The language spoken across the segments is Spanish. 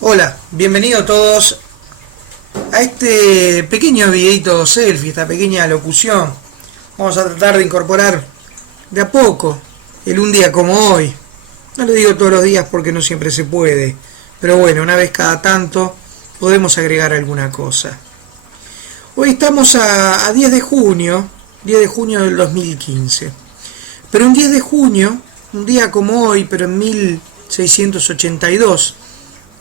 Hola, bienvenidos todos a este pequeño videito selfie, esta pequeña locución. Vamos a tratar de incorporar de a poco el un día como hoy. No le digo todos los días porque no siempre se puede, pero bueno, una vez cada tanto podemos agregar alguna cosa. Hoy estamos a 10 de junio, 10 de junio del 2015. Pero un 10 de junio, un día como hoy, pero en 1682,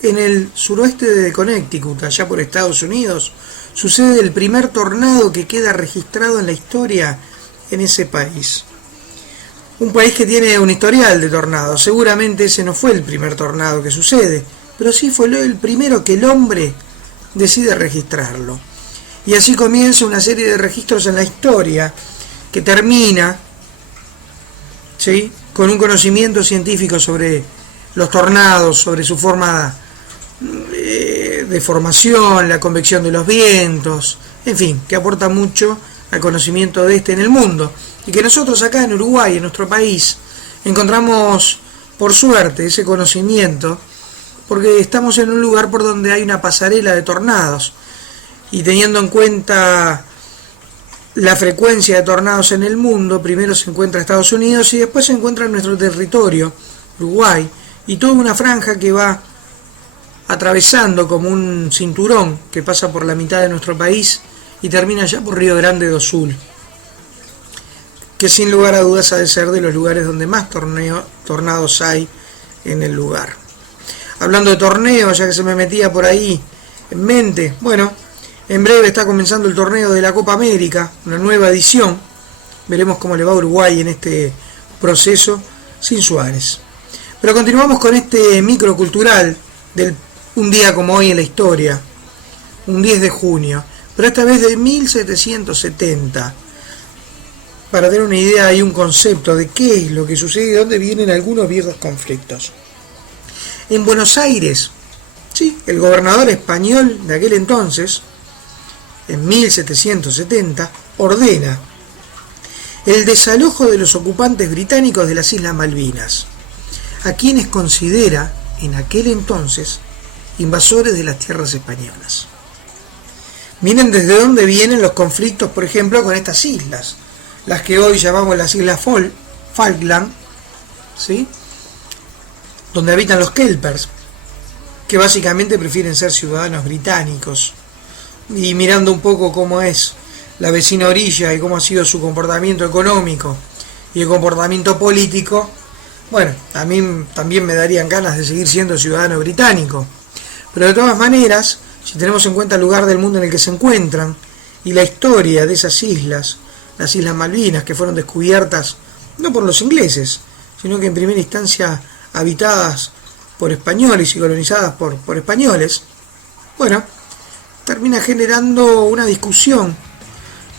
en el suroeste de Connecticut, allá por Estados Unidos, sucede el primer tornado que queda registrado en la historia en ese país. Un país que tiene un historial de tornados. Seguramente ese no fue el primer tornado que sucede, pero sí fue el primero que el hombre decide registrarlo. Y así comienza una serie de registros en la historia que termina, ¿sí?, con un conocimiento científico sobre los tornados, sobre su forma de formación, la convección de los vientos, en fin, que aporta mucho al conocimiento de este en el mundo, y que nosotros acá en Uruguay, en nuestro país, encontramos por suerte ese conocimiento, porque estamos en un lugar por donde hay una pasarela de tornados, y teniendo en cuenta la frecuencia de tornados en el mundo, primero se encuentra Estados Unidos y después se encuentra en nuestro territorio, Uruguay, y toda una franja que va atravesando como un cinturón que pasa por la mitad de nuestro país y termina ya por Río Grande do Sul, que sin lugar a dudas ha de ser de los lugares donde más tornados hay en el lugar. Hablando de torneos, ya que se me metía por ahí en mente, bueno, en breve está comenzando el torneo de la Copa América, una nueva edición. Veremos cómo le va a Uruguay en este proceso sin Suárez. Pero continuamos con este microcultural del un día como hoy en la historia, un 10 de junio, pero esta vez de 1770, para tener una idea y un concepto de qué es lo que sucede y de dónde vienen algunos viejos conflictos. En Buenos Aires, sí, el gobernador español de aquel entonces, en 1770, ordena el desalojo de los ocupantes británicos de las Islas Malvinas, a quienes considera en aquel entonces invasores de las tierras españolas. Miren desde dónde vienen los conflictos, por ejemplo, con estas islas, las que hoy llamamos las Islas Falkland, ¿sí?, donde habitan los kelpers, que básicamente prefieren ser ciudadanos británicos. Y mirando un poco cómo es la vecina orilla y cómo ha sido su comportamiento económico y el comportamiento político, bueno, a mí también me darían ganas de seguir siendo ciudadano británico. Pero de todas maneras, si tenemos en cuenta el lugar del mundo en el que se encuentran y la historia de esas islas, las Islas Malvinas, que fueron descubiertas no por los ingleses, sino que en primera instancia habitadas por españoles y colonizadas por españoles, bueno, termina generando una discusión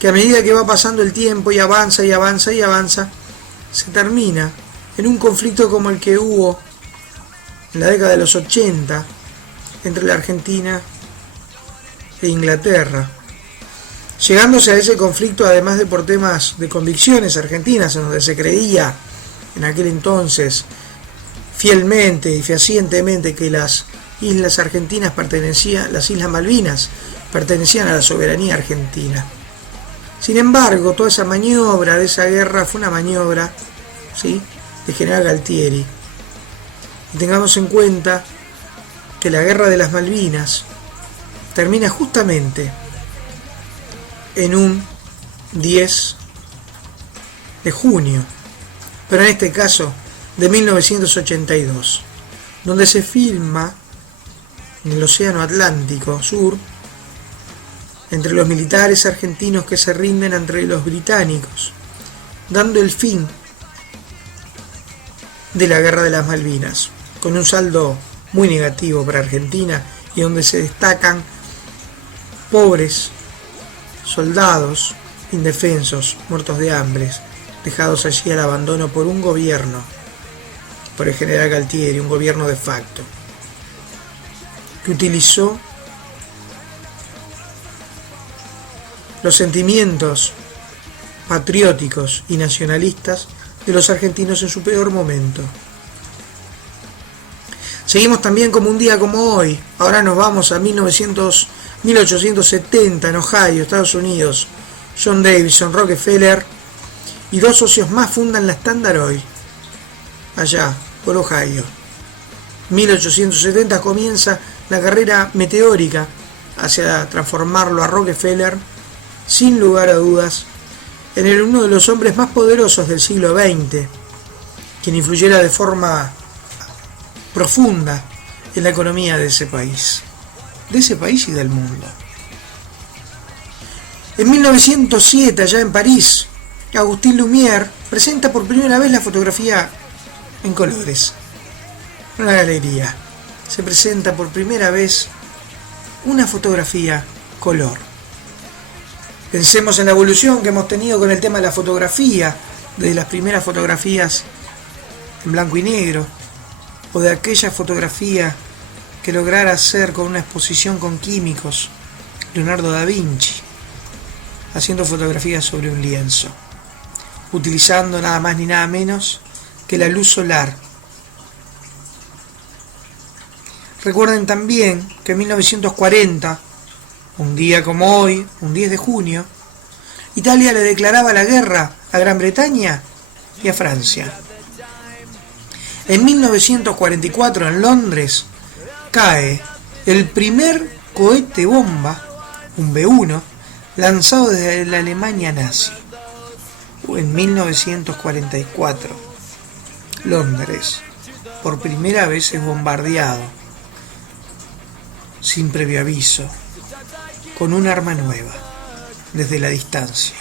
que a medida que va pasando el tiempo y avanza y avanza y avanza, se termina en un conflicto como el que hubo en la década de los 80 entre la Argentina e Inglaterra, llegándose a ese conflicto además de por temas de convicciones argentinas, en donde se creía en aquel entonces fielmente y fehacientemente que las islas argentinas las Islas Malvinas pertenecían a la soberanía argentina. Sin embargo, toda esa maniobra de esa guerra fue una maniobra, ¿sí?, de General Galtieri. Y tengamos en cuenta que la guerra de las Malvinas termina justamente en un 10 de junio, pero en este caso de 1982, donde se filma en el Océano Atlántico Sur entre los militares argentinos que se rinden ante los británicos, dando el fin de la guerra de las Malvinas, con un saldo muy negativo para Argentina y donde se destacan pobres soldados indefensos, muertos de hambre, dejados allí al abandono por un gobierno, por el general Galtieri, un gobierno de facto, que utilizó los sentimientos patrióticos y nacionalistas de los argentinos en su peor momento. Seguimos también como un día como hoy. Ahora nos vamos a 1870 en Ohio, Estados Unidos. John Davison Rockefeller y dos socios más fundan la Standard Oil, allá por Ohio. 1870 comienza la carrera meteórica hacia transformarlo a Rockefeller, sin lugar a dudas, en uno de los hombres más poderosos del siglo XX, quien influyera de forma profunda en la economía de ese país y del mundo. En 1907, allá en París, Agustín Lumière presenta por primera vez la fotografía en colores. En una galería se presenta por primera vez una fotografía color. Pensemos en la evolución que hemos tenido con el tema de la fotografía, desde las primeras fotografías en blanco y negro, o de aquella fotografía que lograra hacer con una exposición con químicos Leonardo da Vinci, haciendo fotografías sobre un lienzo, utilizando nada más ni nada menos que la luz solar. Recuerden también que en 1940, un día como hoy, un 10 de junio, Italia le declaraba la guerra a Gran Bretaña y a Francia. En 1944, en Londres, cae el primer cohete bomba, un B-1, lanzado desde la Alemania nazi. En 1944, Londres, por primera vez es bombardeado, sin previo aviso, con un arma nueva, desde la distancia.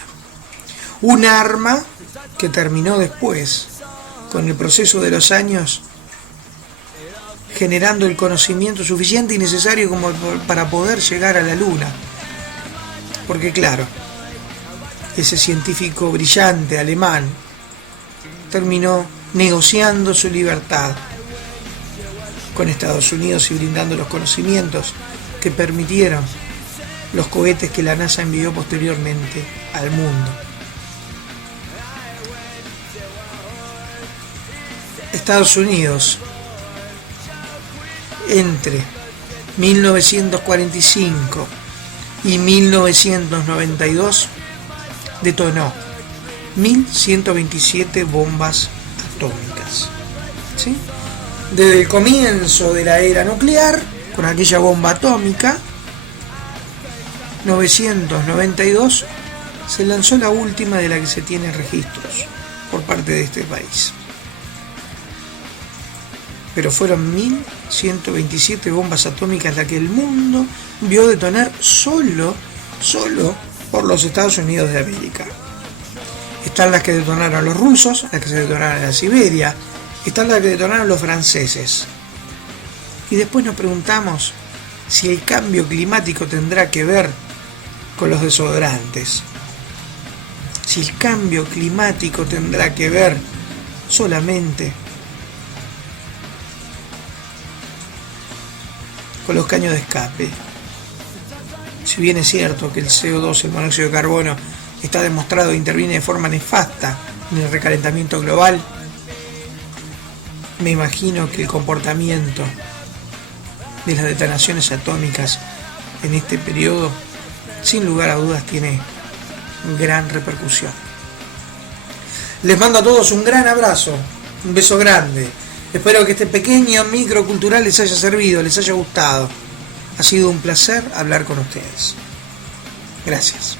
Un arma que terminó después, con el proceso de los años, generando el conocimiento suficiente y necesario como para poder llegar a la Luna. Porque claro, ese científico brillante alemán terminó negociando su libertad con Estados Unidos y brindando los conocimientos que permitieron los cohetes que la NASA envió posteriormente al mundo. Estados Unidos, entre 1945 y 1992, detonó 1.127 bombas atómicas. ¿Sí? Desde el comienzo de la era nuclear, con aquella bomba atómica, 992, se lanzó la última de la que se tienen registros por parte de este país. Pero fueron 1.127 bombas atómicas las que el mundo vio detonar solo por los Estados Unidos de América. Están las que detonaron los rusos, las que se detonaron en Siberia, están las que detonaron los franceses. Y después nos preguntamos si el cambio climático tendrá que ver con los desodorantes. Si el cambio climático tendrá que ver solamente con los caños de escape. Si bien es cierto que el CO2, el monóxido de carbono, está demostrado que interviene de forma nefasta en el recalentamiento global, me imagino que el comportamiento de las detonaciones atómicas en este periodo, sin lugar a dudas, tiene gran repercusión. Les mando a todos un gran abrazo, un beso grande. Espero que este pequeño micro cultural les haya servido, les haya gustado. Ha sido un placer hablar con ustedes. Gracias.